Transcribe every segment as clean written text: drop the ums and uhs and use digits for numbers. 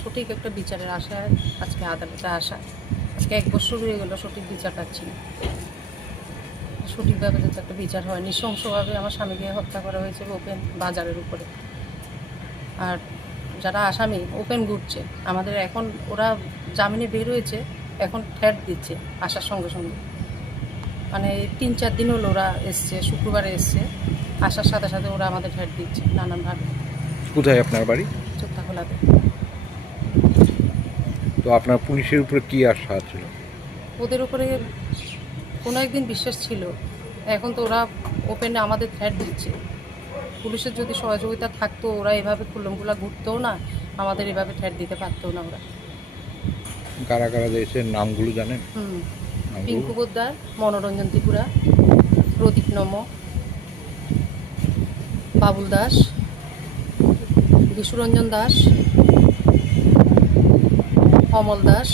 সঠিক একটা বিচারের আশায় আজকে আদালতে আসা। আজকে 1 বছর হয়ে গেল সঠিক বিচার পাচ্ছি না। সঠিকভাবে যাতে একটা বিচার হয়। নৃশংসভাবে আমার স্বামীকে হত্যা করা হয়েছে ওপেন বাজারের উপরে। আর যারা আসামি ওপেন ঘুরছে, আমাদের এখন ওরা জামিনে বের হয়েছে, এখন থ্রেট দিচ্ছে আসার সঙ্গে সঙ্গে। মানে 3-4 দিন হলো ওরা এসছে, শুক্রবারে এসছে, আসার সাথে সাথে ওরা আমাদের থ্রেট দিচ্ছে নানানভাবে। কোথায় আপনার বাড়ি? চোত্তাখোলাতে। তো আপনার পুলিশের উপরে কি আশা ছিল? ওদের উপরে কোনো একদিন বিশ্বাস ছিল, এখন তো ওরা ওপেনে আমাদের থ্রেট দিচ্ছে। পুলিশের যদি সহযোগিতা থাকতো ওরা এভাবে খুল্লমখুল্লা ঘুরতেও না, আমাদের এভাবে থ্রেট দিতে পারতো না ওরা। কারা কারা দেশের নামগুলো জানেন? নামগুলো? পিঙ্কু পোদ্দার, মনোরঞ্জন ত্রিপুরা, প্রদীপ নম, বাবুল দাস, বিশুরঞ্জন দাস, অমল দাস,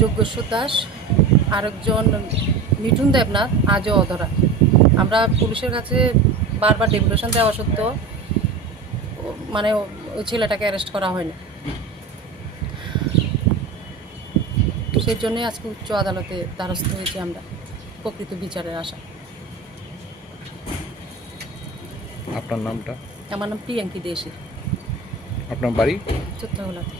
যজ্ঞেশ্বর দাস, আরেকজন মিঠুন দেবনাথ, আজও অধরা। আমরা পুলিশের কাছে বারবার ডেপুটেশন দেওয়া সত্ত্বেও মানে ওই ছেলেটাকে অ্যারেস্ট করা হয়নি। তো সেই জন্যই আজকে উচ্চ আদালতে দ্বারস্থ হয়েছি আমরা, প্রকৃত বিচারের আশা। আপনার নামটা? আমার নাম প্রিয়াঙ্কি দেশি, আপনার বাড়ি? চোত্তাখোলাতে।